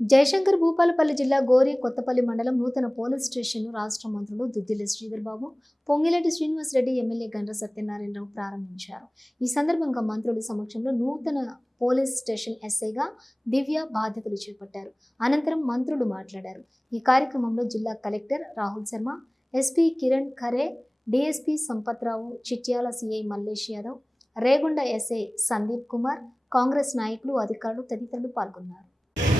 జయశంకర్ భూపాలపల్లి జిల్లా గోరి కొత్తపల్లి మండలం నూతన పోలీస్ స్టేషన్ను రాష్ట్ర మంత్రులు దుద్దిల్లి శ్రీధర్ బాబు, పొంగిలేటి శ్రీనివాస్ రెడ్డి, ఎమ్మెల్యే గండ్ర సత్యనారాయణరావు ప్రారంభించారు. ఈ సందర్భంగా మంత్రుల సమక్షంలో నూతన పోలీస్ స్టేషన్ ఎస్ఐగా దివ్య బాధ్యతలు చేపట్టారు. అనంతరం మంత్రులు మాట్లాడారు. ఈ కార్యక్రమంలో జిల్లా collector Rahul Sharma, SP Kiran Khare, DSP Sampathrao, Chityala CI Mallesh Yadav, Regonda SI Sandeep Kumar, Congress నాయకులు, అధికారులు తదితరులు పాల్గొన్నారు.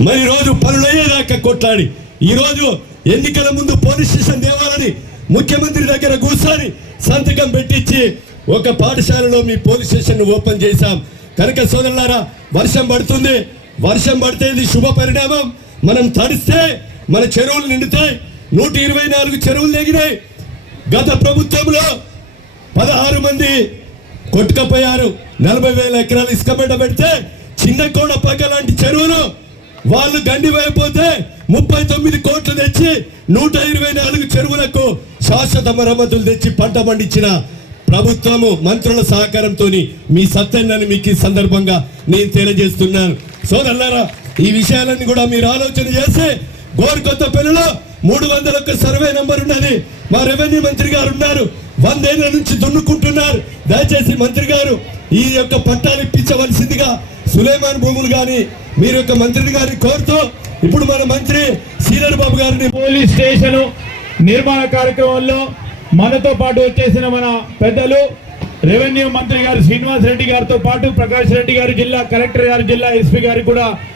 మరి రోజు పనులయ్యేదాకా కొట్లాడి ఈరోజు ఎన్నికల ముందు పోలీస్ స్టేషన్ దేవాలని ముఖ్యమంత్రి దగ్గర కూర్చొని సంతకం పెట్టించి ఒక పాఠశాలలో మీ పోలీస్ స్టేషన్ ఓపెన్ చేశాం. కనుక సోదరులారా, వర్షం పడుతుంది. వర్షం పడితే ఇది శుభ పరిణామం. మనం తడిస్తే మన చెరువులు నిండుతాయి. 124 చెరువులు దిగినాయి. గత ప్రభుత్వంలో 16 మంది కొట్టుకపోయారు. 40,000 ఎకరాలు ఇసుక బిడ్డ పెడితే చిన్న కోడ పక్క లాంటి చెరువులు వాళ్ళు గండి అయిపోతే 39 కోట్లు తెచ్చి 124 చెరువులకు శాశ్వత మరమ్మతులు తెచ్చి పంట పండించిన ప్రభుత్వము మంత్రుల సహకారంతో మీ సత్యాన్ని మీకు ఈ సందర్భంగా నేను తెలియజేస్తున్నాను. సోదరులారా, ఈ విషయాలన్నీ కూడా మీరు ఆలోచన చేస్తే గోరుకొత్తపల్లిలో 301 సర్వే నంబర్ ఉన్నది. మా రెవెన్యూ మంత్రి గారు ఉన్నారు. 100 ఏళ్ల నుంచి దున్నుకుంటున్నారు. దయచేసి మంత్రి గారు ఈ యొక్క పట్టాలు ఇప్పించవలసిందిగా సులేమాన్ భూములు గాని మీరు యొక్క మంత్రిని గారిని కోరుతూ ఇప్పుడు మన మంత్రి శ్రీధర్ బాబు గారిని పోలీస్ స్టేషన్ నిర్మాణ కార్యక్రమంలో మనతో పాటు వచ్చేసిన మన పెద్దలు రెవెన్యూ మంత్రి గారు శ్రీనివాస్ రెడ్డి గారితో పాటు ప్రకాష్ రెడ్డి గారు, జిల్లా కలెక్టర్ గారు, జిల్లా ఎస్పీ గారికి కూడా